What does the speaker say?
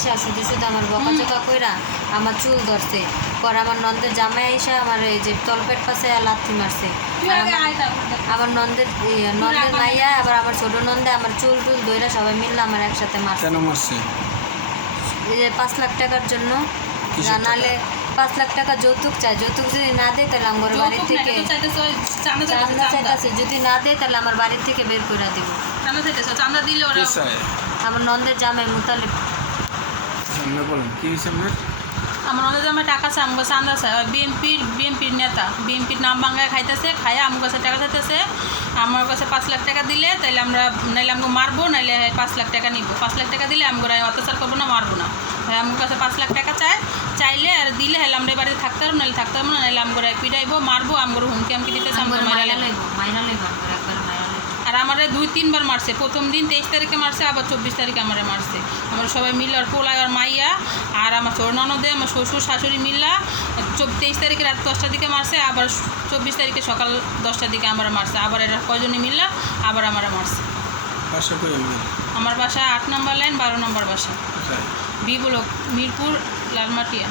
আইসা শুধু শুধু আমার বকাঝকা কইরা আমার চুল ধরছে। পর আমার নন্দের জামাই আইসা আমার এই যে তলপেট পাশে লাথি মারছে। আমার নন্দের মাইয়া আবার আমার ছোট নন্দে আমার চুল টুল ধইরা সবাই মিললে আমার একসাথে মারছে। কেন মারছে? এই যে 5 লাখ টাকার জন্য। জানালে 5 লাখ টাকা যৌতুক চাই, যৌতুক যদি না দেয় তাহলে আমার বাড়ির থেকে চাইতেছে, যদি না দেয় তাহলে আমার বাড়ির থেকে বের করে দিব। কে চায়? আমার নন্দের জামাই মুতালিব। সামনে বলেন কি হয়েছে আপনার? আমার নন্দের জামাই টাকা চাই, আমার কাছে চান্দা চাই। বিএনপির নেতা, বিএনপির নাম ভাঙায় খাইতেছে, খাইয়া আমার কাছে টাকা চাইতেছে। আমার কাছে 5 লাখ টাকা দিলে তাইলে আমরা নাইলে আমাকে মারবো, নাইলে 5 লাখ টাকা নিবো। 5 লাখ টাকা দিলে আমরা অত্যাচার করবো না, মারবো না। আমার কাছে 5 লাখ টাকা চাইলে আর দিলে হলে আমরা বাড়িতে থাকতে পারবো, নাহলে থাকতে পারবো না, নাহলে আমরা পিটাইবো, মারবো, আমরা হুমকি আমকি দিতেছে। আর আমার 2-3 বার মারছে। প্রথম দিন 23 তারিখে মারছে, আবার 24 তারিখে আমার মারছে। আমরা সবাই মিলে আর পোলা আর মাইয়া আর আমার ছোট ননদে আমার শ্বশুর শাশুড়ি মিল্লা 23 তারিখে রাত 10টার দিকে মারছে, আবার 24 তারিখে সকাল 10টার দিকে আমার মারছে। আবার এরা কয়জনে মিল্লা আবার আমার মারছে। বাসা কই আপনার? আমার বাসা 8 নম্বর লাইন 12 নম্বর বাসা, বি ব্লক, মিরপুর, লালমাটিয়া।